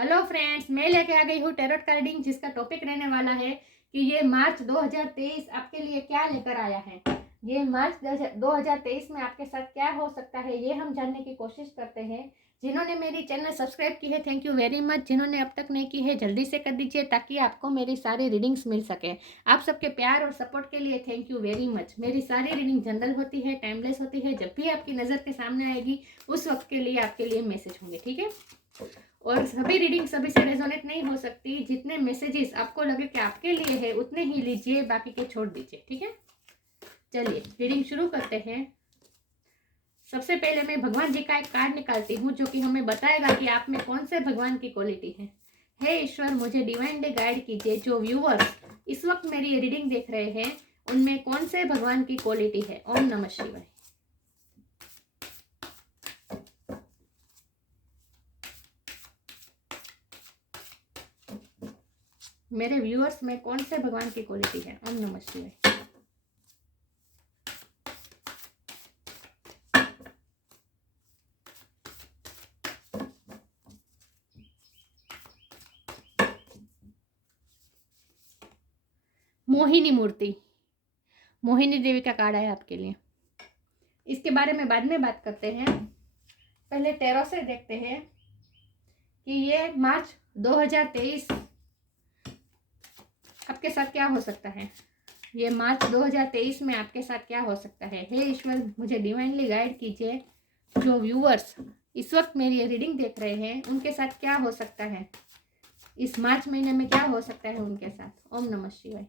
Hello friends, मैं लेके आ गई हूँ टैरोट का रीडिंग, जिसका टॉपिक रहने वाला है कि ये मार्च 2023 आपके लिए क्या लेकर आया है। ये मार्च 2023 में आपके साथ क्या हो सकता है, ये हम जानने की कोशिश करते हैं। जिन्होंने मेरी चैनल सब्सक्राइब की है, थैंक यू वेरी मच। जिन्होंने अब तक नहीं की है, जल्दी से कर दीजिए ताकि आपको मेरी सारी रीडिंग्स मिल सके। आप सबके प्यार और सपोर्ट के लिए थैंक यू वेरी मच। मेरी सारी रीडिंग जनरल होती है, टाइमलेस होती है। जब भी आपकी नज़र के सामने आएगी उस वक्त के लिए आपके लिए मैसेज होंगे, ठीक है। और सभी रीडिंग सभी से रेजोनेट नहीं हो सकती। जितने मैसेजेस आपको लगे कि आपके लिए है उतने ही लीजिए, बाकी के छोड़ दीजिए, ठीक है। चलिए रीडिंग शुरू करते हैं। सबसे पहले मैं भगवान जी का एक कार्ड निकालती हूँ जो कि हमें बताएगा कि आप में कौन से भगवान की क्वालिटी है। हे ईश्वर, मुझे डिवाइनली गाइड कीजिए। जो व्यूअर्स इस वक्त मेरी रीडिंग देख रहे हैं उनमें कौन से भगवान की क्वालिटी है। ओम नमः शिवाय। मेरे व्यूअर्स में कौन से भगवान की क्वालिटी है। ओम नमः शिवाय। मोहिनी मूर्ति, मोहिनी देवी का कार्ड है आपके लिए। इसके बारे में बाद में बात करते हैं। पहले टैरो से देखते हैं कि ये मार्च 2023 आपके साथ क्या हो सकता है। ये मार्च 2023 में आपके साथ क्या हो सकता है। हे ईश्वर, मुझे डिवाइनली गाइड कीजिए। जो व्यूअर्स इस वक्त मेरी रीडिंग देख रहे हैं उनके साथ क्या हो सकता है, इस मार्च महीने में क्या हो सकता है उनके साथ। ओम नमः शिवाय।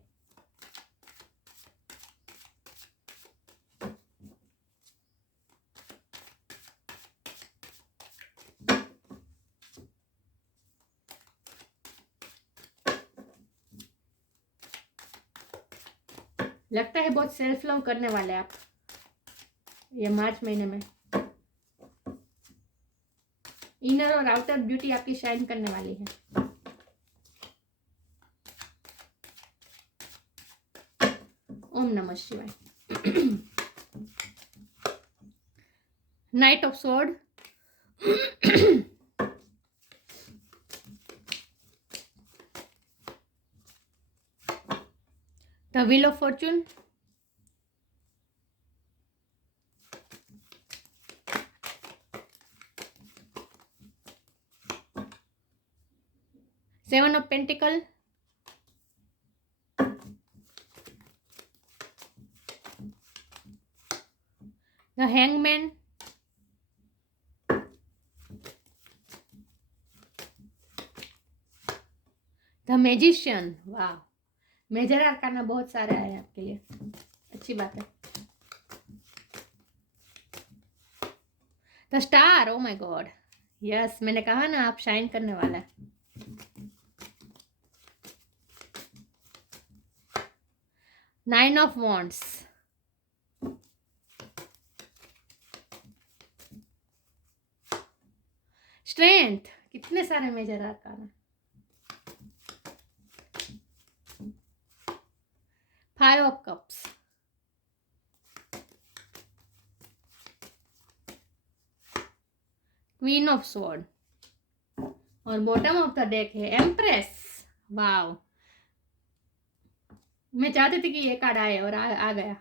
लगता है बहुत सेल्फ लव करने वाले आप ये मार्च महीने में। इनर और आउटर ब्यूटी आपकी शाइन करने वाली है। ओम नमः शिवाय। Night of sword, the wheel of Fortune, seven of pentacle, the hangman, the magician. वाह, मेजर आर्काना बहुत सारे आए आपके लिए, अच्छी बात है। The star, oh my God, yes, मैंने कहा ना आप शाइन करने वाला है। नाइन ऑफ वॉन्ड्स, स्ट्रेंथ, कितने सारे major arcana. Five of cups, queen of sword, और बॉटम ऑफ द डेक है एम्प्रेस। वाव, मैं चाहती थी कि ये कार्ड आए और आ गया।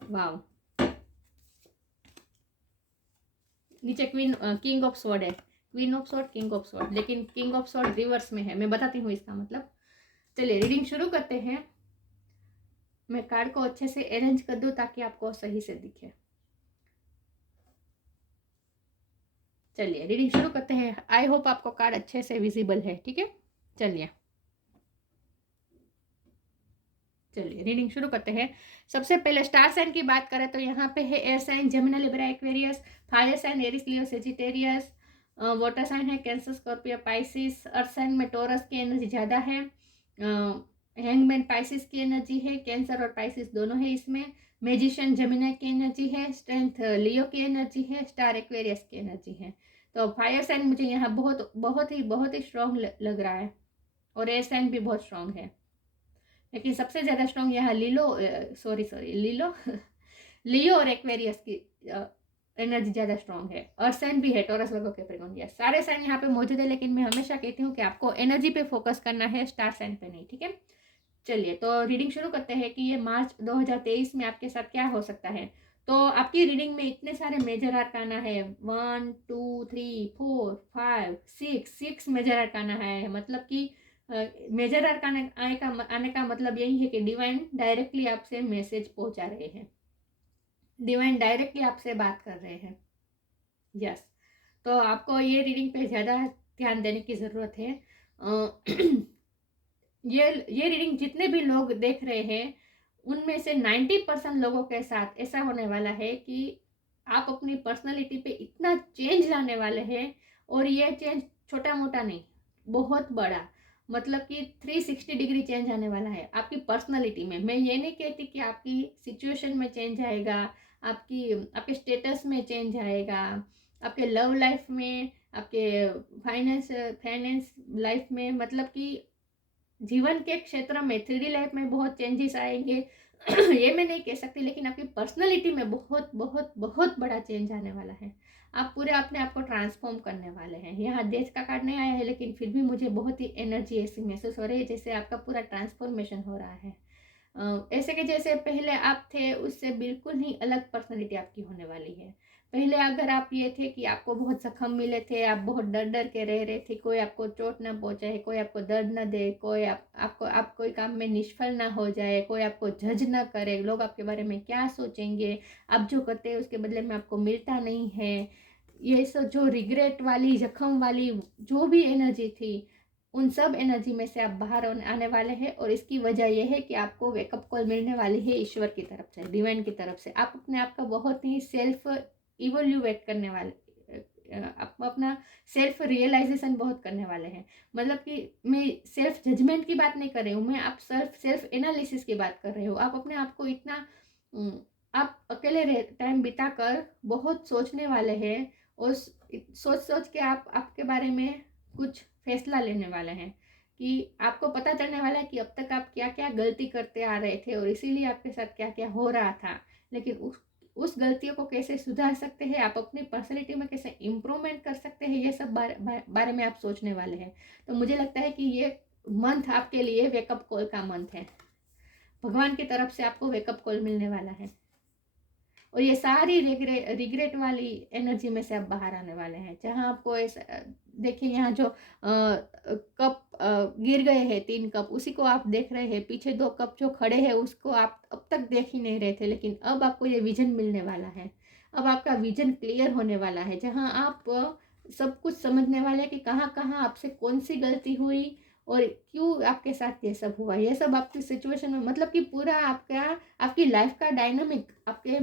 वाव, नीचे क्वीन, किंग ऑफ स्वॉर्ड है। Queen of sword, king of sword, लेकिन किंग ऑफ स्वॉर्ड रिवर्स में है। मैं बताती हूँ इसका मतलब। चलिए रीडिंग शुरू करते हैं। मैं कार्ड को अच्छे से अरेंज कर दूं ताकि आपको सही से दिखे। चलिए रीडिंग शुरू करते हैं। आई होप आपको कार्ड अच्छे से विजिबल है, ठीक है। चलिए रीडिंग शुरू करते हैं। सबसे पहले स्टार साइन की बात करें तो यहाँ पे है air sign Gemini Libra Aquarius, fire sign Aries Leo Sagittarius, water sign है Cancer Scorpio Pisces, earth sign में टॉरस की एनर्जी ज़्यादा है, हैंगमैन पाइसिस की एनर्जी है, कैंसर और पाइसिस दोनों है इसमें, मैजिशियन जेमिनी की एनर्जी है, स्ट्रेंथ लियो की एनर्जी है, स्टार एक्वेरियस की एनर्जी है। तो फायर साइन मुझे यहाँ बहुत ही स्ट्रॉन्ग लग रहा है, और एयर साइन भी बहुत स्ट्रॉन्ग है। लेकिन सबसे ज़्यादा स्ट्रॉन्ग यहाँ लीलो लियो और एक्वेरियस की एनर्जी ज़्यादा स्ट्रॉन्ग है। अर्थ साइन भी है टॉरस वर्गो कैप्रिकॉर्न, यस सारे साइन यहाँ पे मौजूद है, लेकिन मैं हमेशा कहती हूँ कि आपको एनर्जी पे फोकस करना है, स्टार साइन पे नहीं, ठीक है। चलिए तो रीडिंग शुरू करते हैं कि ये मार्च 2023 में आपके साथ क्या हो सकता है। तो आपकी रीडिंग में इतने सारे मेजर आर्काना है, 1 2 3 4 5 6 मेजर आर्काना है। मतलब कि मेजर आर्काना आने का मतलब यही है कि डिवाइन डायरेक्टली आपसे मैसेज पहुंचा रहे हैं, डिवाइन डायरेक्टली आपसे बात कर रहे हैं, यस। तो आपको ये रीडिंग पे ज़्यादा ध्यान देने की ज़रूरत है। ये रीडिंग जितने भी लोग देख रहे हैं उनमें से 90% लोगों के साथ ऐसा होने वाला है कि आप अपनी पर्सनालिटी पे इतना चेंज लाने वाले हैं, और ये चेंज छोटा मोटा नहीं, बहुत बड़ा, मतलब कि 360 डिग्री चेंज आने वाला है आपकी पर्सनालिटी में। मैं ये नहीं कहती कि आपकी सिचुएशन में चेंज आएगा, आपके स्टेटस में चेंज आएगा, आपके लव लाइफ में, आपके फाइनेंस लाइफ में, मतलब कि जीवन के क्षेत्र में 3D लाइफ में बहुत चेंजेस आएंगे। ये मैं नहीं कह सकती, लेकिन आपकी पर्सनालिटी में बहुत बहुत बहुत बड़ा चेंज आने वाला है। आप पूरे अपने आप को ट्रांसफॉर्म करने वाले हैं। यहाँ देश का कार्ड नहीं आया है, लेकिन फिर भी मुझे बहुत ही एनर्जी ऐसी महसूस हो रही है जैसे आपका पूरा ट्रांसफॉर्मेशन हो रहा है। ऐसे कि जैसे पहले आप थे उससे बिल्कुल ही अलग पर्सनालिटी आपकी होने वाली है। पहले अगर आप ये थे कि आपको बहुत जख्म मिले थे, आप बहुत डर डर के रह रहे थे, कोई आपको चोट ना पहुंचाए, कोई आपको दर्द ना दे, कोई आप कोई काम में निष्फल ना हो जाए, कोई आपको जज ना करे, लोग आपके बारे में क्या सोचेंगे, आप जो करते हैं उसके बदले में आपको मिलता नहीं है, ये सब जो रिग्रेट वाली, जख्म वाली जो भी एनर्जी थी, उन सब एनर्जी में से आप बाहर आने वाले हैं। और इसकी वजह यह है कि आपको वेकअप कॉल मिलने वाली है ईश्वर की तरफ से, डिवाइन की तरफ से। आप अपने आप का बहुत ही सेल्फ इवोल्यूएट करने वाले, आप अपना सेल्फ रियलाइजेशन बहुत करने वाले हैं। मतलब कि मैं सेल्फ जजमेंट की बात नहीं कर रही हूँ, मैं आप सेल्फ एनालिसिस की बात कर रही हूँ। आप अपने आप को इतना आप अकेले टाइम बिता कर बहुत सोचने वाले हैं, और सोच के आप आपके बारे में कुछ फैसला लेने वाले हैं, कि आपको पता चलने वाला है कि अब तक आप क्या क्या गलती करते आ रहे थे और इसीलिए आपके साथ क्या क्या हो रहा था, लेकिन उस गलतियों को कैसे सुधार सकते हैं, आप अपनी पर्सनैलिटी में कैसे इम्प्रूवमेंट कर सकते हैं, ये सब बारे में आप सोचने वाले हैं। तो मुझे लगता है कि ये मंथ आपके लिए वेकअप कॉल का मंथ है। भगवान की तरफ से आपको वेकअप कॉल मिलने वाला है, और ये सारी रिग्रेट वाली एनर्जी में से आप बाहर आने वाले हैं। जहाँ आपको ऐसा देखिए, यहाँ जो कप गिर गए हैं 3 कप, उसी को आप देख रहे हैं। पीछे 2 कप जो खड़े हैं उसको आप अब तक देख ही नहीं रहे थे, लेकिन अब आपको ये विजन मिलने वाला है। अब आपका विजन क्लियर होने वाला है, जहाँ आप सब कुछ समझने वाले हैं कि कहाँ कहाँ आपसे कौन सी गलती हुई और क्यों आपके साथ ये सब हुआ। ये सब आपकी सिचुएशन में, मतलब कि पूरा आपकी लाइफ का डायनामिक आपके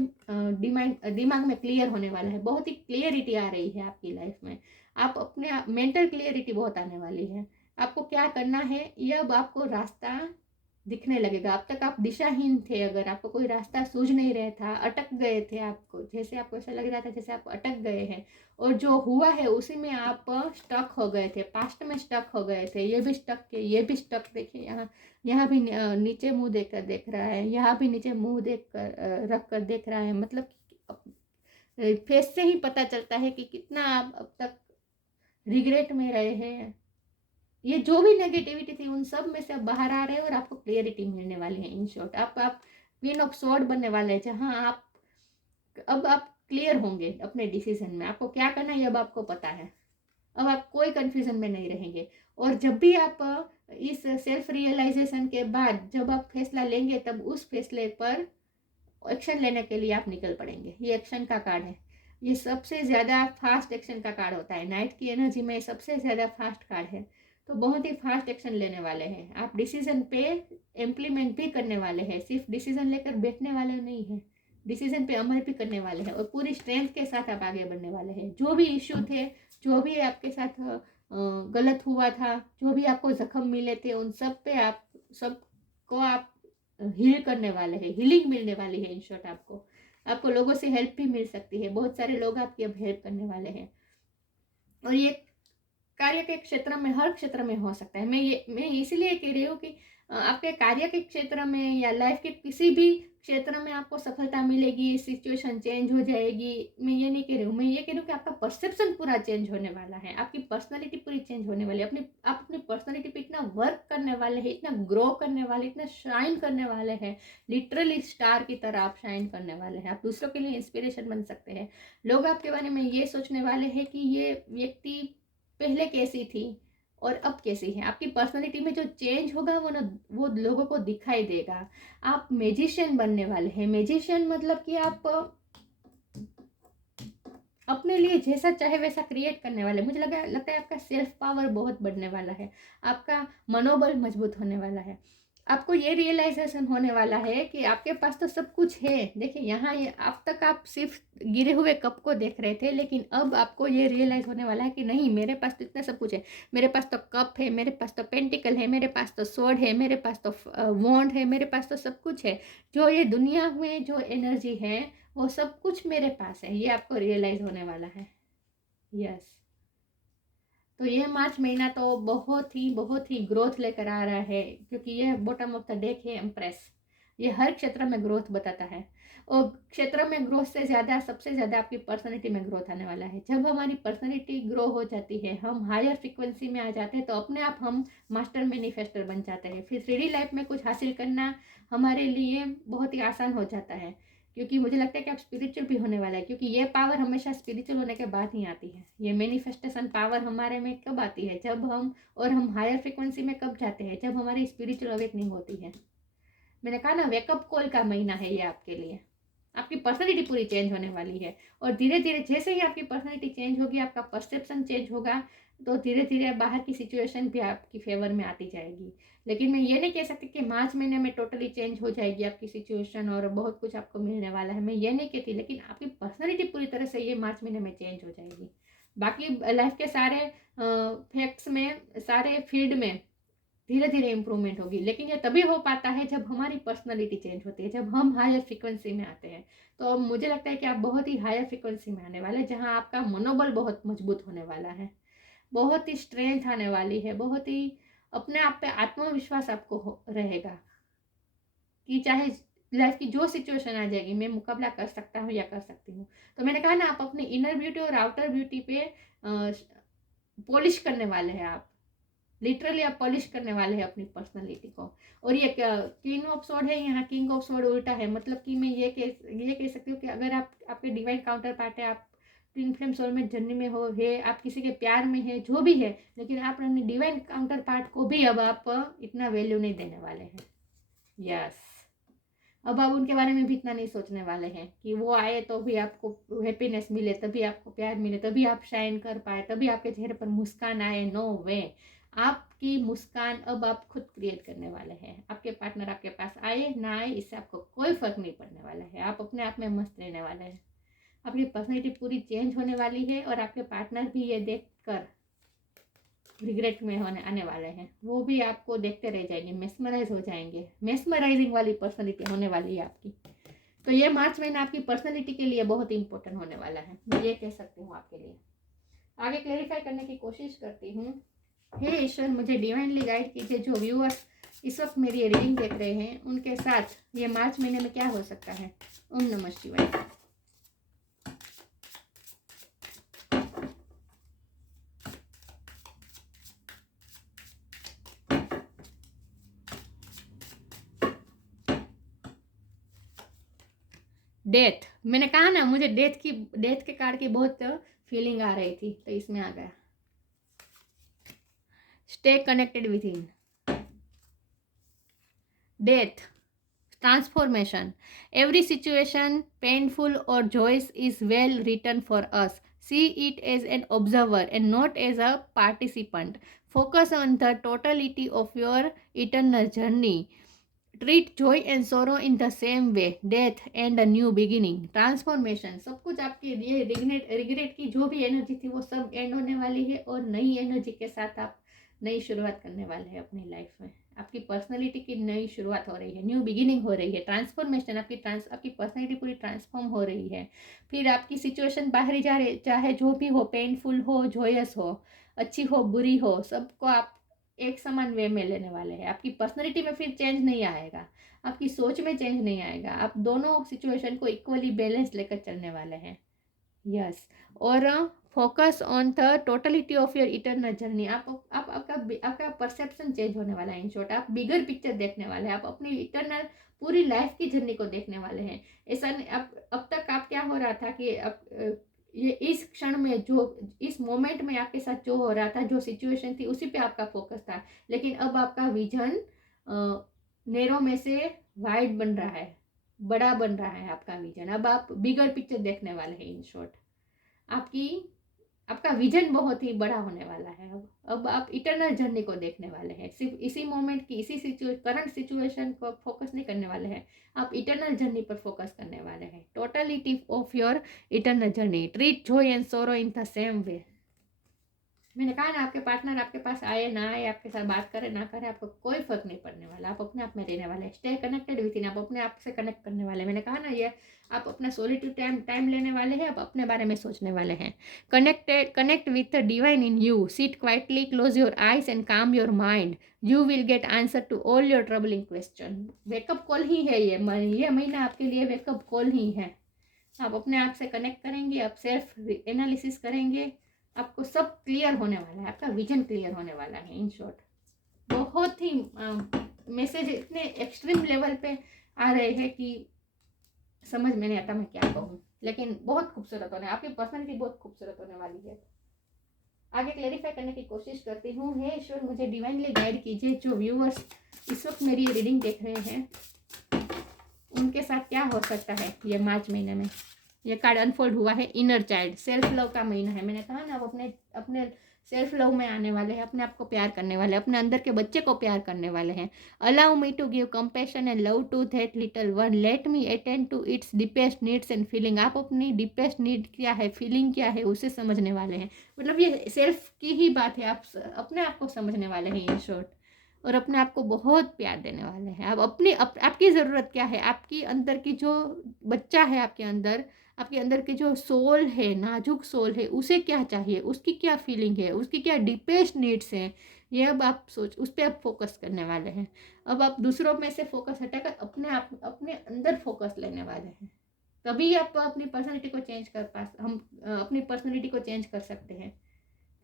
दिमाग में क्लियर होने वाला है। बहुत ही क्लियरिटी आ रही है आपकी लाइफ में। आप अपने मेंटल क्लियरिटी बहुत आने वाली है। आपको क्या करना है ये अब आपको रास्ता दिखने लगेगा। अब तक आप दिशाहीन थे, अगर आपको कोई रास्ता सूझ नहीं रहा था, अटक गए थे, आपको ऐसा लग रहा था जैसे आप अटक गए हैं, और जो हुआ है उसी में आप स्टक हो गए थे, पास्ट में स्टक हो गए थे। ये भी स्टक के ये भी स्टक, देखिए यहाँ भी नीचे मुंह देख कर देख रहा है, यहाँ भी नीचे मुंह देख कर रख कर देख रहा है। मतलब फेस से ही पता चलता है कि कितना आप अब तक रिग्रेट में रहे हैं। ये जो भी नेगेटिविटी थी उन सब में से आप बाहर आ रहे हैं, और आपको क्लियरिटी मिलने वाली है। इन शॉर्ट आप क्वीन ऑफ स्वॉर्ड बनने वाले हैं, जहां अब आप क्लियर होंगे अपने डिसीजन में। आपको क्या करना है अब आपको पता है। अब आप कोई कंफ्यूजन में नहीं रहेंगे। और जब भी आप इस सेल्फ रियलाइजेशन के बाद जब आप फैसला लेंगे, तब उस फैसले पर एक्शन लेने के लिए आप निकल पड़ेंगे। ये एक्शन का कार्ड है। ये सबसे ज़्यादा फास्ट एक्शन का कार्ड होता है। नाइट की एनर्जी में सबसे ज़्यादा फास्ट कार्ड है। तो बहुत ही फास्ट एक्शन लेने वाले हैं आप। डिसीजन पे इम्प्लीमेंट भी करने वाले हैं, सिर्फ डिसीजन लेकर बैठने वाले नहीं हैं, डिसीजन पे अमल भी करने वाले हैं, और पूरी स्ट्रेंथ के साथ आप आगे बढ़ने वाले हैं। जो भी इश्यू थे, जो भी आपके साथ गलत हुआ था, जो भी आपको जख्म मिले थे, उन सब पे आप सबको आप हील करने वाले हैं। हीलिंग मिलने वाली है। इन शॉर्ट आपको लोगों से हेल्प भी मिल सकती है। बहुत सारे लोग आपकी अब हेल्प करने वाले हैं, और ये कार्य के क्षेत्र में, हर क्षेत्र में हो सकता है। मैं इसीलिए कह रही हूँ कि आपके कार्य के क्षेत्र में या लाइफ के किसी भी क्षेत्र में आपको सफलता मिलेगी, सिचुएशन चेंज हो जाएगी। मैं ये नहीं कह रही हूँ, मैं ये कह रही हूँ कि आपका परसेप्शन पूरा चेंज होने वाला है, आपकी पर्सनैलिटी पूरी चेंज होने वाली है। आप अपनी पर्सनैलिटी पे इतना वर्क करने वाले हैं, इतना ग्रो करने वाले, इतना शाइन करने वाले हैं, लिटरली स्टार की तरह आप शाइन करने वाले हैं। आप दूसरों के लिए इंस्पिरेशन बन सकते हैं। लोग आपके बारे में ये सोचने वाले हैं कि ये व्यक्ति पहले कैसी थी और अब कैसी है। आपकी पर्सनैलिटी में जो चेंज होगा वो लोगों को दिखाई देगा। आप मैजिशियन बनने वाले हैं। मैजिशियन मतलब कि आप अपने लिए जैसा चाहे वैसा क्रिएट करने वाले। मुझे लगता है आपका सेल्फ पावर बहुत बढ़ने वाला है, आपका मनोबल मजबूत होने वाला है। आपको ये रियलाइजेशन होने वाला है कि आपके पास तो सब कुछ है। देखिए यहाँ ये अब तक आप सिर्फ गिरे हुए कप को देख रहे थे, लेकिन अब आपको ये रियलाइज होने वाला है कि नहीं, मेरे पास तो इतना सब कुछ है। मेरे पास तो कप है, मेरे पास तो पेंटिकल है, मेरे पास तो स्वॉर्ड है, मेरे पास तो वॉन्ड है, मेरे पास तो सब कुछ है। जो ये दुनिया में जो एनर्जी है वो सब कुछ मेरे पास है। ये आपको रियलाइज होने वाला है। यस। तो ये मार्च महीना तो बहुत ही ग्रोथ लेकर आ रहा है, क्योंकि ये बॉटम ऑफ द डेक है एम्प्रेस। ये हर क्षेत्र में ग्रोथ बताता है, और क्षेत्र में ग्रोथ से ज़्यादा, सबसे ज़्यादा आपकी पर्सनैलिटी में ग्रोथ आने वाला है। जब हमारी पर्सनैलिटी ग्रो हो जाती है, हम हायर फ्रिक्वेंसी में आ जाते हैं, तो अपने आप हम मास्टर मैनिफेस्टर बन जाते हैं। फिर 3D लाइफ में कुछ हासिल करना हमारे लिए बहुत ही आसान हो जाता है, क्योंकि मुझे लगता है कि आप स्पिरिचुअल भी होने वाला है, क्योंकि ये पावर हमेशा स्पिरिचुअल होने के बाद ही आती है। ये मैनिफेस्टेशन पावर हमारे में कब आती है, जब हम हायर फ्रिक्वेंसी में कब जाते हैं, जब हमारी स्पिरिचुअल अवेकनिंग होती है। मैंने कहा ना, वेकअप कॉल का महीना है ये आपके लिए। आपकी पर्सनैलिटी पूरी चेंज होने वाली है, और धीरे धीरे जैसे ही आपकी पर्सनैलिटी चेंज होगी, आपका परसेप्शन चेंज होगा, तो धीरे धीरे बाहर की सिचुएशन भी आपकी फेवर में आती जाएगी। लेकिन मैं ये नहीं कह सकती कि मार्च महीने में टोटली चेंज हो जाएगी आपकी सिचुएशन और बहुत कुछ आपको मिलने वाला है, मैं ये नहीं कहती। लेकिन आपकी पर्सनैलिटी पूरी तरह से ये मार्च महीने में चेंज हो जाएगी। बाकी लाइफ के सारे फैक्ट्स में, सारे फील्ड में धीरे धीरे इंप्रूवमेंट होगी। लेकिन ये तभी हो पाता है जब हमारी पर्सनैलिटी चेंज होती है, जब हम हायर फ्रिक्वेंसी में आते हैं। तो मुझे लगता है कि आप बहुत ही हायर फ्रिक्वेंसी में आने वाले हैं, जहाँ आपका मनोबल बहुत मजबूत होने वाला है, बहुत ही स्ट्रेंथ आने वाली है, बहुत ही अपने आप पे आत्मविश्वास आपको रहेगा कि चाहे लाइफ की जो सिचुएशन आ जाएगी, मैं मुकाबला कर सकता हूँ या कर सकती हूँ। तो मैंने कहा ना, आप अपनी इनर ब्यूटी और आउटर ब्यूटी पे पॉलिश करने वाले हैं। आप लिटरली आप पॉलिश करने वाले हैं अपनी पर्सनैलिटी को। और ये किंग ऑफ स्वॉर्ड है, यहाँ किंग ऑफ स्वॉर्ड उल्टा है। मतलब कि मैं ये कह सकती हूँ कि अगर आप, आपके डिवाइन काउंटर पार्ट है, आप ट्विन फ्लेम सोलमेट जर्नी में हो, है आप किसी के प्यार में है, जो भी है, लेकिन आप अपने डिवाइन काउंटर पार्ट को भी अब आप इतना वैल्यू नहीं देने वाले हैं। यस। अब आप उनके बारे में भी इतना नहीं सोचने वाले हैं कि वो आए तो भी आपको हैप्पीनेस मिले, तभी आपको प्यार मिले, तभी आप शाइन कर पाए, तभी आपके चेहरे पर मुस्कान आए। नो वे। आपकी मुस्कान अब आप खुद क्रिएट करने वाले हैं। आपके पार्टनर आपके पास आए ना आए, इससे आपको कोई फर्क नहीं पड़ने वाला है। आप अपने आप में मस्त रहने वाले हैं। आपकी पर्सनैलिटी पूरी चेंज होने वाली है, और आपके पार्टनर भी ये देख कर रिग्रेट में होने आने वाले हैं। वो भी आपको देखते रह जाएंगे, मेस्मराइज हो जाएंगे। मेस्मराइजिंग वाली पर्सनैलिटी होने वाली है आपकी। तो ये मार्च महीना आपकी पर्सनैलिटी के लिए बहुत इंपॉर्टेंट होने वाला है, मैं ये कह सकती हूँ आपके लिए। आगे क्लेरिफाई करने की कोशिश करती हूँ। हे ईश्वर, मुझे डिवाइनली गाइड कीजिए। जो व्यूअर्स इस वक्त मेरी रीडिंग देख रहे हैं, उनके साथ ये मार्च महीने में क्या हो सकता है। ओम नमः शिवाय। डेथ, मैंने कहा ना, मुझे डेथ के कार्ड की बहुत फीलिंग आ रही थी, तो इसमें आ गया। Stay connected with in. Death, transformation. Every situation, painful or joyous, is well written for us. See it as an observer and not as a participant. Focus on the totality of your eternal journey. Treat joy and sorrow in the same way. Death and a new beginning. Transformation. सब कुछ आपकी ये regret की जो भी energy थी, वो सब एंड होने वाली है, और नई एनर्जी के साथ आप नई शुरुआत करने वाले हैं अपनी लाइफ में। आपकी पर्सनैलिटी की नई शुरुआत हो रही है, न्यू बिगिनिंग हो रही है, ट्रांसफॉर्मेशन। आपकी पर्सनैलिटी पूरी ट्रांसफॉर्म हो रही है। फिर आपकी सिचुएशन बाहरी चाहे जो भी हो, पेनफुल हो, जॉयस हो, अच्छी हो, बुरी हो, सबको आप एक समान वे में लेने वाले हैं। आपकी पर्सनैलिटी में फिर चेंज नहीं आएगा, आपकी सोच में चेंज नहीं आएगा, आप दोनों सिचुएशन को इक्वली बैलेंस लेकर चलने वाले हैं। यस। और focus on the totality of your eternal journey. आपका परसेप्शन चेंज होने वाला है। इन शॉर्ट आप बिगर पिक्चर देखने वाले हैं, आप अपनी इटर्नल पूरी लाइफ की जर्नी को देखने वाले हैं। ऐसा नहीं अब तक आप क्या हो रहा था कि ये इस क्षण में जो इस मोमेंट में आपके साथ जो हो रहा था, जो सिचुएशन थी, उसी पे आपका फोकस था। लेकिन अब आपका विजन नैरो में से वाइड बन रहा है, बड़ा बन रहा है आपका विजन। अब आप बिगर पिक्चर देखने वाले हैं। इन शॉर्ट आपका विजन बहुत ही बड़ा होने वाला है। अब आप इटर्नल जर्नी को देखने वाले हैं। सिर्फ इसी मोमेंट की करंट सिचुएशन को फोकस नहीं करने वाले हैं, आप इटर्नल जर्नी पर फोकस करने वाले हैं। Totality of your eternal journey. Treat Joy and सोरो इन द सेम वे। मैंने कहा ना, आपके पार्टनर आपके पास आए ना आए, आपके साथ बात करे ना करे, आपको कोई फर्क नहीं पड़ने वाला। आप अपने आप में रहने वाले। स्टे कनेक्टेड विथ इन। आप अपने आप से कनेक्ट करने वाले। मैंने कहा ना, ये आप अपना सॉलिट्यूड टाइम लेने वाले हैं। आप अपने बारे में सोचने वाले हैं। Connect with the divine in you. Sit quietly, close your eyes and calm your mind. You will get answer to all your troubling question. Wake up call ही है ये महीना आपके लिए वेकअप कॉल ही है। आप अपने आप से कनेक्ट करेंगे, आप सेल्फ एनालिसिस करेंगे, आपको सब क्लियर होने वाला है, आपका विजन क्लियर होने वाला है। इन शॉर्ट बहुत ही मैसेज इतने एक्सट्रीम लेवल पे आ रहे हैं कि समझ में नहीं आता मैं क्या कहूँ, लेकिन बहुत खूबसूरत होने, आपकी पर्सनैलिटी बहुत खूबसूरत होने वाली है। आगे क्लेरिफाई करने की कोशिश करती हूँ। हे ईश्वर, मुझे डिवाइनली गाइड कीजिए। जो व्यूअर्स इस वक्त मेरी रीडिंग देख रहे हैं, उनके साथ क्या हो सकता है ये मार्च महीने में। ये कार्ड अनफोल्ड हुआ है इनर चाइल्ड। सेल्फ लव का महीना है। मैंने कहा ना, आप अपने सेल्फ लव में आने वाले हैं, अपने आप को प्यार करने वाले हैं, अपने अंदर के बच्चे को प्यार करने वाले हैं। Allow me to give compassion and love to that little one. Let me attend to its deepest needs and feeling. आप अपनी डीपेस्ट नीड क्या है, फीलिंग क्या है, उसे समझने वाले हैं। मतलब ये सेल्फ की ही बात है। आप अपने आप को समझने वाले हैं इन शॉर्ट, और अपने आप को बहुत प्यार देने वाले हैं। आप आपकी ज़रूरत क्या है, आपकी अंदर की जो बच्चा है आपके अंदर की जो सोल है, नाजुक सोल है, उसे क्या चाहिए, उसकी क्या फीलिंग है, उसकी क्या डीपेस्ट नीड्स हैं, ये अब आप उस पर आप फोकस करने वाले हैं। अब आप दूसरों में से फोकस हटाकर अपने अंदर फोकस लेने वाले हैं। तभी आप अपनी पर्सनैलिटी को चेंज हम अपनी पर्सनैलिटी को चेंज कर सकते हैं,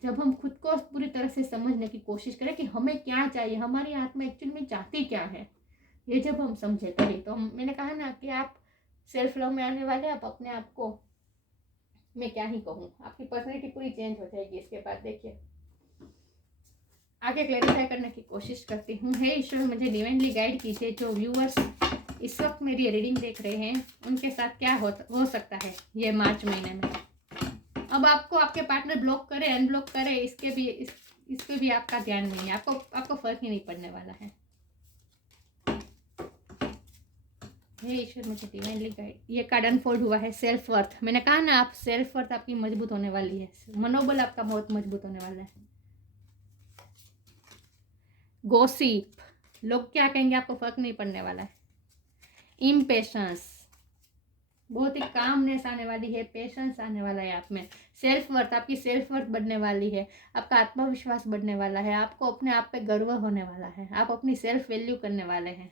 जब हम खुद को पूरी तरह से समझने की कोशिश करें कि हमें क्या चाहिए, हमारी आत्मा एक्चुअल में चाहती क्या है। ये जब हम समझे तभी तो मैंने कहा ना कि आप सेल्फ लव में आने वाले। आप अपने आप को, मैं क्या ही कहूँ, आपकी पर्सनैलिटी पूरी चेंज हो जाएगी इसके बाद। देखिए आगे क्लैरिफाई करने की कोशिश करती हूँ। हे ईश्वर, मुझे डिवाइनली गाइड कीजिए। जो व्यूअर्स इस वक्त मेरी रीडिंग देख रहे हैं, उनके साथ क्या हो सकता है ये मार्च महीने में। अब आपको आपके पार्टनर ब्लॉक करे, अनब्लॉक करे, इस पे भी आपका ध्यान नहीं है। आपको फर्क ही नहीं पड़ने वाला है। हे ईश्वर, मुझे डिवाइनली गाइड। ये कार्ड अनफोल्ड हुआ है सेल्फ वर्थ। मैंने कहा ना, आप सेल्फ वर्थ आपकी मजबूत होने वाली है, मनोबल आपका बहुत मजबूत होने वाला है। गॉसिप, लोग क्या कहेंगे आपको फर्क नहीं पड़ने वाला है। इम्पेशंस, बहुत ही कामनेस आने वाली है, पेशेंस आने वाला है आप में। सेल्फ वर्थ, आपकी सेल्फ वर्थ बढ़ने वाली है, आपका आत्मविश्वास बढ़ने वाला है, आपको अपने आप पे गर्व होने वाला है, आप अपनी सेल्फ वैल्यू करने वाले हैं।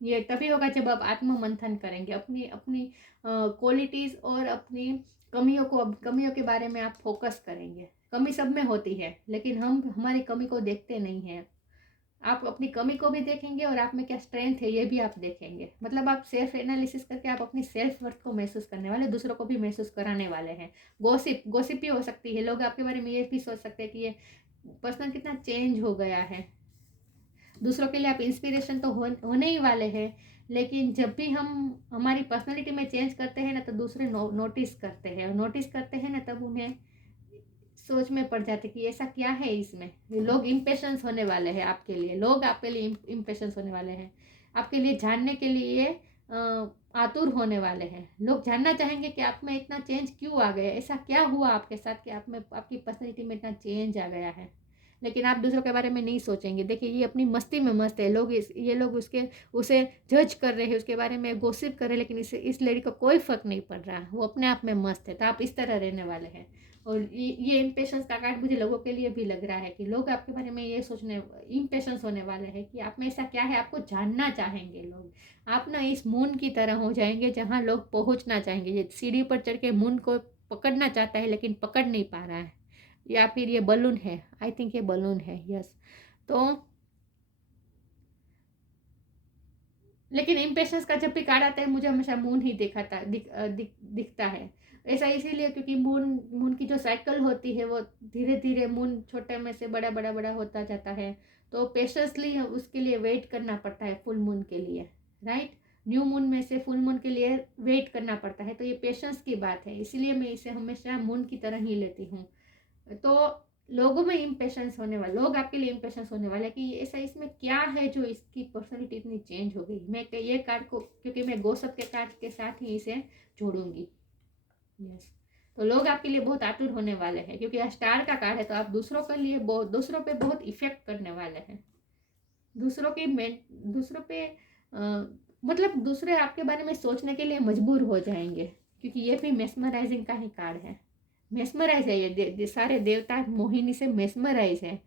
ये तभी होगा जब आप आत्म मंथन करेंगे, अपनी अपनी क्वालिटीज़ और अपनी कमियों के बारे में आप फोकस करेंगे। कमी सब में होती है, लेकिन हम हमारी कमी को देखते नहीं हैं। आप अपनी कमी को भी देखेंगे और आप में क्या स्ट्रेंथ है ये भी आप देखेंगे। मतलब आप सेल्फ एनालिसिस करके आप अपनी सेल्फ वर्थ को महसूस करने वाले, दूसरों को भी महसूस कराने वाले हैं। गॉसिप भी हो सकती है। लोग आपके बारे में ये भी सोच सकते हैं कि ये पर्सन कितना चेंज हो गया है। दूसरों के लिए आप इंस्पिरेशन तो होने ही वाले हैं, लेकिन जब भी हम हमारी पर्सनैलिटी में चेंज करते हैं ना, तो दूसरे नोटिस करते हैं ना, तब उन्हें सोच में पड़ जाते कि ऐसा क्या है इसमें। लोग इम्पेशंस होने वाले हैं आपके लिए, लोग आपके लिए इम्पेशंस होने वाले हैं, आपके लिए जानने के लिए आतुर होने वाले हैं। लोग जानना चाहेंगे कि आप में इतना चेंज क्यों आ गया, ऐसा क्या हुआ आपके साथ कि आप में, आपकी पर्सनैलिटी में इतना चेंज आ गया है। लेकिन आप दूसरों के बारे में नहीं सोचेंगे। देखिए ये अपनी मस्ती में मस्त है, ये लोग उसे जज कर रहे हैं, उसके बारे में गॉसिप कर रहे हैं, लेकिन इस लेडी को कोई फर्क नहीं पड़ रहा, वो अपने आप में मस्त है। तो आप इस तरह रहने वाले हैं। और ये इम्पेशंस का कार्ड मुझे लोगों के लिए भी लग रहा है कि लोग आपके बारे में ये सोचने इम्पेशंस होने वाले हैं कि आप में ऐसा क्या है, आपको जानना चाहेंगे लोग। आप ना इस मून की तरह हो जाएंगे जहाँ लोग पहुँचना चाहेंगे। ये सीढ़ी पर चढ़ के मून को पकड़ना चाहता है लेकिन पकड़ नहीं पा रहा है, या फिर ये बलून है, आई थिंक ये बलून है, यस। तो लेकिन इम्पेशंस का जब भी कार्ड आता है मुझे हमेशा मून ही दिखता है। ऐसा इसीलिए क्योंकि मून की जो साइकिल होती है वो धीरे धीरे मून छोटे में से बड़ा बड़ा बड़ा होता जाता है। तो पेशेंसली उसके लिए वेट करना पड़ता है फुल मून के लिए, राइट। न्यू मून में से फुल मून के लिए वेट करना पड़ता है। तो ये पेशेंस की बात है, इसीलिए मैं इसे हमेशा मून की तरह ही लेती हूँ। तो लोगों में इम्पेशंस होने वाले, लोग आपके लिए इम्पेशंस होने वाले कि ऐसा इसमें क्या है जो इसकी पर्सनैलिटी इतनी चेंज हो गई। मैं ये कार्ड को, क्योंकि मैं गोसप के कार्ड के साथ ही इसे जोड़ूंगी, यस। तो लोग आपके लिए बहुत आतुर होने वाले हैं क्योंकि स्टार का कार्ड है। तो आप दूसरों के लिए दूसरों पे बहुत इफेक्ट करने वाले हैं, दूसरों पे मतलब दूसरे आपके बारे में सोचने के लिए मजबूर हो जाएंगे, क्योंकि ये भी मेस्मराइजिंग का ही कार्ड है। मेस्मराइज है ये सारे देवता मोहिनी से मेस्मराइज है।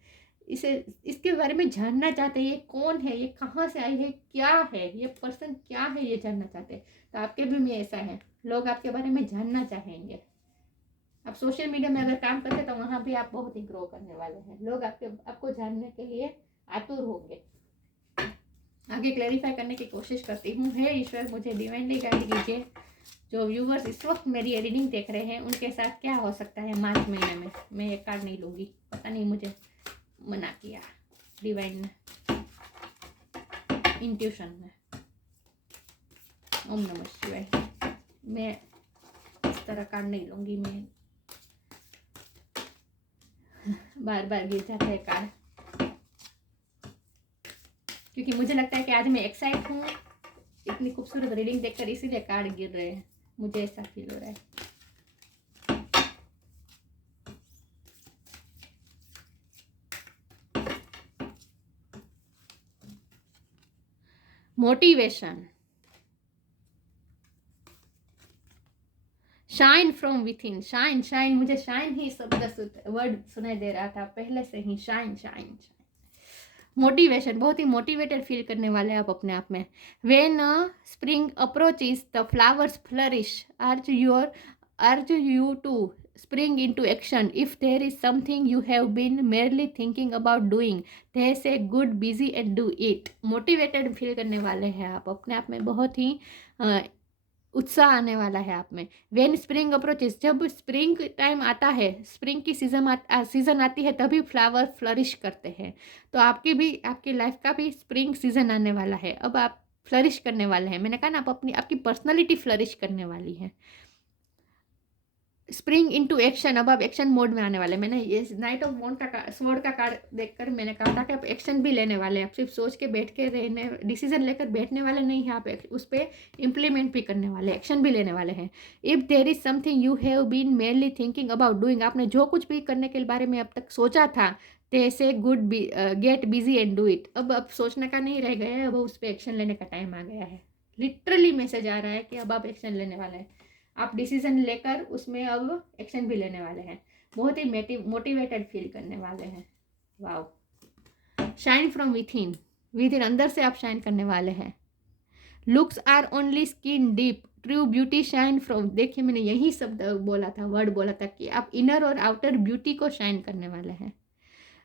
इसके बारे में जानना चाहते हैं, ये कौन है, ये कहाँ से आई है, क्या है ये पर्सन, क्या है, ये जानना चाहते हैं। तो आपके भी में ऐसा है, लोग आपके बारे में जानना चाहेंगे। आप सोशल मीडिया में अगर काम करते तो वहाँ भी आप बहुत ही ग्रो करने वाले हैं। लोग आपको जानने के लिए आतुर होंगे। आगे क्लैरिफाई करने की कोशिश करती हूँ। हे ईश्वर, मुझे डिवाइनली गाइड कीजिए। जो व्यूवर्स इस वक्त मेरी रीडिंग देख रहे हैं उनके साथ क्या हो सकता है मार्च महीने में। मैं ये कार्ड नहीं लूँगी, पता नहीं मुझे मना किया डिवाइन ने, इंट्यूशन में। ओम नमः शिवाय। मैं इस तरह कार्ड नहीं लूँगी, मैं बार बार गिर जाता है कार्ड, क्योंकि मुझे लगता है कि आज मैं एक्साइट हूँ इतनी खूबसूरत रीडिंग देखकर, इसीलिए कार्ड गिर रहे हैं, मुझे ऐसा फील हो रहा है। Motivation, shine from with in. Shine मुझे शाइन ही शब्द वर्ड सुनाई दे रहा था पहले से ही, शाइन शाइन। मोटिवेशन, बहुत ही मोटिवेटेड फील करने वाले आप अपने आप में। When spring approaches the flowers flourish, urge you to spring into action. If there is something you have been merely thinking about doing, they say good busy and do it. Motivated feel करने वाले हैं आप अपने आप में, बहुत ही उत्साह आने वाला है आप में। वेन स्प्रिंग अप्रोचेस, जब स्प्रिंग टाइम आता है, स्प्रिंग की सीजन आती है, तभी फ्लावर फ्लरिश करते हैं। तो आपकी लाइफ का भी स्प्रिंग सीजन आने वाला है। अब आप फ्लरिश करने वाले हैं। मैंने कहा ना, आप आपकी पर्सनालिटी फ्लरिश करने वाली है। स्प्रिंग इनटू एक्शन, अब आप एक्शन मोड में आने वाले। मैंने ये नाइट ऑफ स्वॉर्ड का कार्ड देखकर मैंने कहा था कि आप एक्शन भी लेने वाले हैं। आप सिर्फ सोच के बैठ के रहने, डिसीजन लेकर बैठने वाले नहीं हैं, आप उस पर इम्प्लीमेंट भी करने वाले, एक्शन भी लेने वाले हैं। If there is something you have been merely thinking about doing, आपने जो कुछ भी करने के बारे में अब तक सोचा था, ते से good get busy and do it. अब सोचने का नहीं रह गया है, अब उस पर एक्शन लेने का टाइम आ गया है। लिटरली मैसेज आ रहा है कि अब आप एक्शन लेने वाले हैं, आप डिसीजन लेकर उसमें अब एक्शन भी लेने वाले हैं। बहुत ही मोटिवेटेड फील करने वाले हैं। Wow. Shine from within, अंदर से आप शाइन करने वाले हैं। Looks are only skin deep, true beauty shine from, देखिए मैंने यही शब्द बोला था, वर्ड बोला था कि आप इनर और आउटर ब्यूटी को शाइन करने वाले हैं।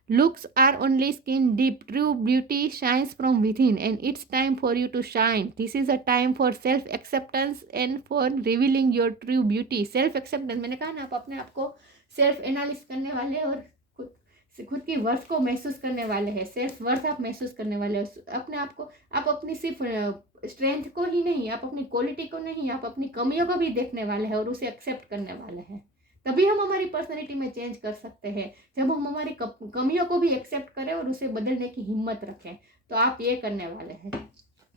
Looks are only skin deep. True beauty shines from within, and it's time for you to shine. This is a time for self-acceptance and for revealing your true beauty. Self-acceptance, मैंने कहा ना, आप अपने आप को सेल्फ एनालिस करने वाले और खुद की वर्थ को महसूस करने वाले हैं। सेल्फ वर्थ आप महसूस करने वाले हैं अपने आप को। आप अपनी सिर्फ स्ट्रेंथ को ही नहीं, आप अपनी क्वालिटी को नहीं, आप अपनी कमियों को भी देखने वाले हैं और उसे एक्सेप्ट करने वाले हैं। तभी हम हमारी पर्सनैलिटी में चेंज कर सकते हैं, जब हम हमारी कमियों को भी एक्सेप्ट करें और उसे बदलने की हिम्मत रखें। तो आप ये करने वाले हैं।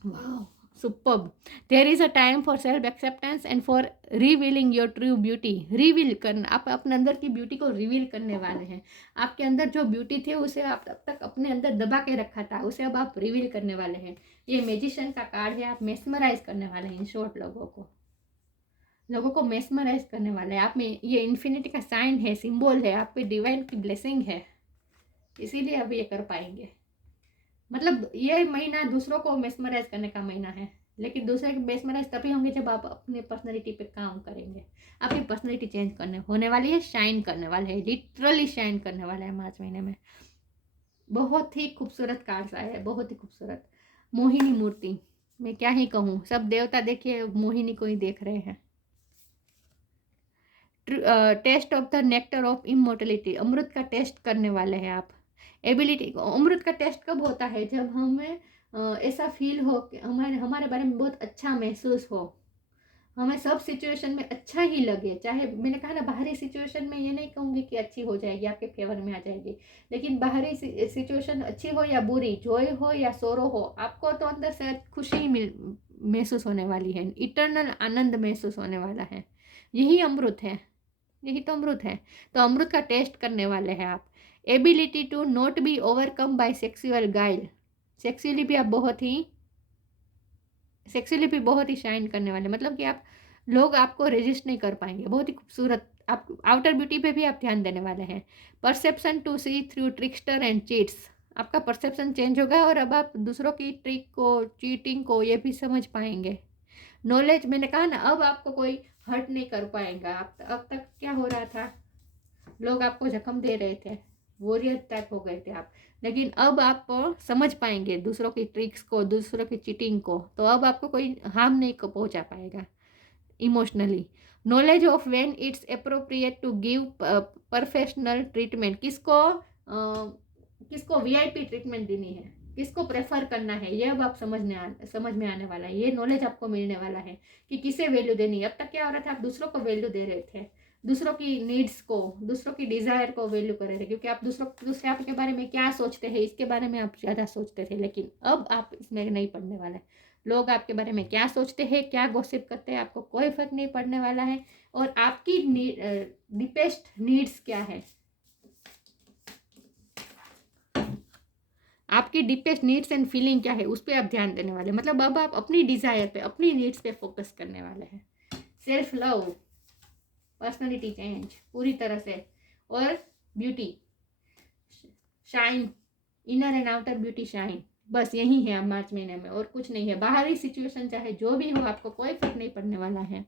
वाह, superb. There is a time for self acceptance and for revealing your true beauty. Reveal करना, आप अपने अंदर की ब्यूटी को रिवील करने वाले हैं। आपके अंदर जो ब्यूटी थी उसे आप तब तक अपने अंदर दबा के रखा था, उसे अब आप रिवील करने वाले हैं। ये मैजिशियन का कार्ड है, आप मेस्मराइज करने वाले हैं इन शॉर्ट लोगों को मेस्मराइज करने वाले हैं आप में। ये इन्फिनिटी का साइन है, सिंबल है, आप पे डिवाइन की ब्लेसिंग है, इसीलिए अब ये कर पाएंगे। मतलब ये महीना दूसरों को मेस्मराइज करने का महीना है, लेकिन दूसरे के मेस्मराइज तभी होंगे जब आप अपने पर्सनैलिटी पे काम करेंगे। आपकी पर्सनैलिटी चेंज करने होने वाली है, शाइन करने वाले हैं, लिटरली शाइन करने वाले हैं मार्च महीने में। बहुत ही खूबसूरत कार्ड्स आए हैं, बहुत ही खूबसूरत। मोहिनी मूर्ति, मैं क्या ही कहूँ, सब देवता देखिए मोहिनी को ही देख रहे हैं। Taste of the nectar of immortality, अमृत का टेस्ट करने वाले हैं आप। एबिलिटी, अमृत का टेस्ट कब होता है? जब हमें ऐसा फील हो कि हमारे बारे में बहुत अच्छा महसूस हो, हमें सब सिचुएशन में अच्छा ही लगे। चाहे मैंने कहा ना, बाहरी सिचुएशन में ये नहीं कहूँगी कि अच्छी हो जाएगी, आपके फेवर में आ जाएगी, लेकिन बाहरी सिचुएशन अच्छी हो या बुरी, जॉय हो या सोरो हो, आपको तो अंदर से खुशी महसूस होने वाली है, इटर्नल आनंद महसूस होने वाला है। यही अमृत है, यही तो अमृत है। तो अमृत का टेस्ट करने वाले हैं आप। Ability to not be overcome by sexual guile, sexually भी आप सेक्सुअली भी बहुत ही शाइन करने वाले, मतलब कि आप लोग आपको रेजिस्ट नहीं कर पाएंगे। बहुत ही खूबसूरत, आप आउटर ब्यूटी पे भी आप ध्यान देने वाले हैं। Perception to see through trickster and cheats, आपका परसेप्शन चेंज होगा और अब आप दूसरों की ट्रिक को, चीटिंग को ये भी समझ पाएंगे। नॉलेज, मैंने कहा ना, अब आपको कोई हर्ट नहीं कर पाएगा। अब तक क्या हो रहा था, लोग आपको जख्म दे रहे थे, वॉरियर टाइप हो गए थे आप, लेकिन अब आप समझ पाएंगे दूसरों की ट्रिक्स को, दूसरों की चीटिंग को, तो अब आपको कोई हार्म नहीं पहुंचा पाएगा emotionally. Knowledge of when it's appropriate to give professional treatment, किसको वीआईपी ट्रीटमेंट देनी है, किसको प्रेफर करना है, ये अब आप समझ में आने वाला है। ये नॉलेज आपको मिलने वाला है कि किसे वैल्यू देनी है। अब तक क्या हो रहा था, आप दूसरों को वैल्यू दे रहे थे, दूसरों की नीड्स को, दूसरों की डिज़ायर को वैल्यू कर रहे थे, क्योंकि आप दूसरे आपके बारे में क्या सोचते हैं इसके बारे में आप ज़्यादा सोचते थे। लेकिन अब आप इसमें नहीं पड़ने वाले। लोग आपके बारे में क्या सोचते हैं, क्या गॉसिप करते हैं, आपको कोई फर्क नहीं पड़ने वाला है। और आपकी डीपेस्ट नीड्स क्या है, आपकी डीपेस्ट नीड्स एंड फीलिंग क्या है, उस पर आप ध्यान देने वाले। मतलब अब आप अपनी डिज़ायर पे, अपनी नीड्स पे फोकस करने वाले हैं। सेल्फ लव, पर्सनैलिटी चेंज पूरी तरह से, और beauty shine, inner and outer beauty shine, बस यही है मार्च महीने में, और कुछ नहीं है। बाहरी सिचुएशन चाहे जो भी हो, आपको कोई फर्क नहीं पड़ने वाला है।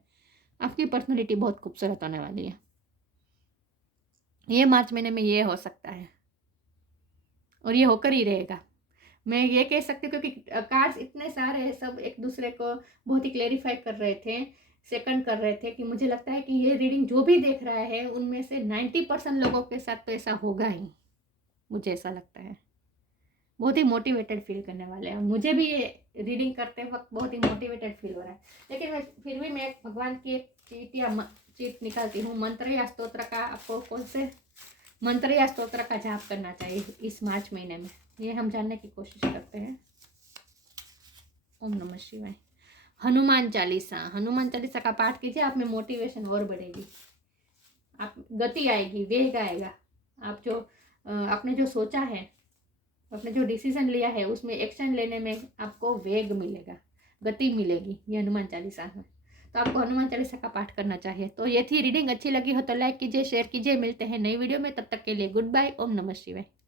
आपकी पर्सनैलिटी बहुत खूबसूरत होने वाली है। ये मार्च महीने में ये हो सकता है, और ये होकर ही रहेगा। मैं ये कह सकती हूँ, क्योंकि कार्ड्स इतने सारे हैं, सब एक दूसरे को बहुत ही क्लेरिफाई कर रहे थे, सेकंड कर रहे थे, कि मुझे लगता है कि ये रीडिंग जो भी देख रहा है उनमें से 90% लोगों के साथ तो ऐसा होगा ही, मुझे ऐसा लगता है। बहुत ही मोटिवेटेड फील करने वाले हैं। मुझे भी ये रीडिंग करते वक्त बहुत ही मोटिवेटेड फील हो रहा है, लेकिन फिर भी मैं भगवान की एक चीट निकालती हूँ। मंत्र या स्तोत्र का, आपको कौन से मंत्र या स्तोत्र का जाप करना चाहिए इस मार्च महीने में, ये हम जानने की कोशिश करते हैं। ओम नमः शिवाय। हनुमान चालीसा का पाठ कीजिए, आप में मोटिवेशन और बढ़ेगी, आप गति आएगी, वेग आएगा। आप जो आपने जो सोचा है, आपने जो डिसीजन लिया है, उसमें एक्शन लेने में आपको वेग मिलेगा, गति मिलेगी, ये हनुमान चालीसा है। तो आपको हनुमान चालीसा का पाठ करना चाहिए। तो ये थी रीडिंग, अच्छी लगी हो तो लाइक कीजिए, शेयर कीजिए। मिलते हैं नई वीडियो में, तब तक के लिए गुड बाय। ओम नमः शिवाय।